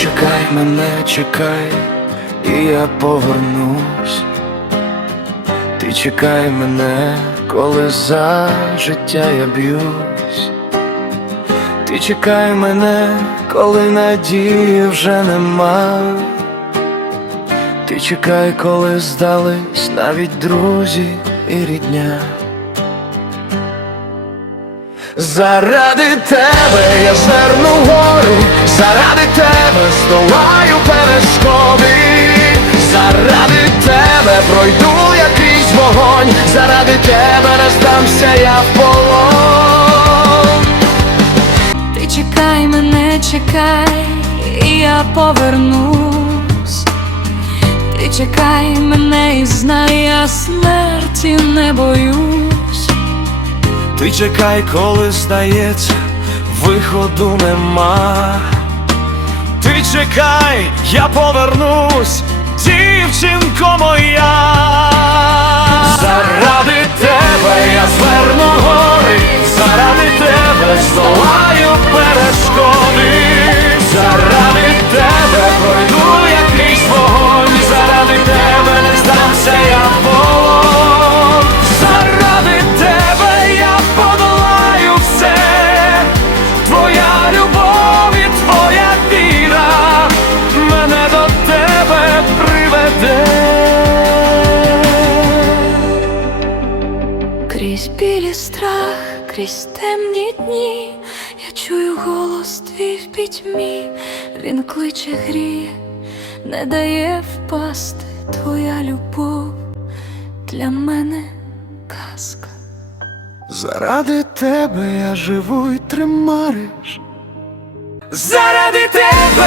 чекай мене, чекай, і я повернусь. Ти чекай мене, коли за життя я б'юсь. Ти чекай мене, коли надії вже нема. Ти чекай, коли здались навіть друзі і рідня. Заради тебе я зверну гору, заради здолаю перешкоди, заради тебе пройду я крізь вогонь, заради тебе не здамся я в полон. Ти чекай мене, чекай, і я повернусь. Ти чекай мене і знай, я смерті не боюсь. Ти чекай, коли здається, виходу нема. Чекай, я повернусь, дівчинко моя. Крізь білі страх, крізь темні дні, я чую голос твій в пітьмі, він кличе гріє, не дає впасти твоя любов для мене казка. Заради тебе я живу і тримариш. Заради тебе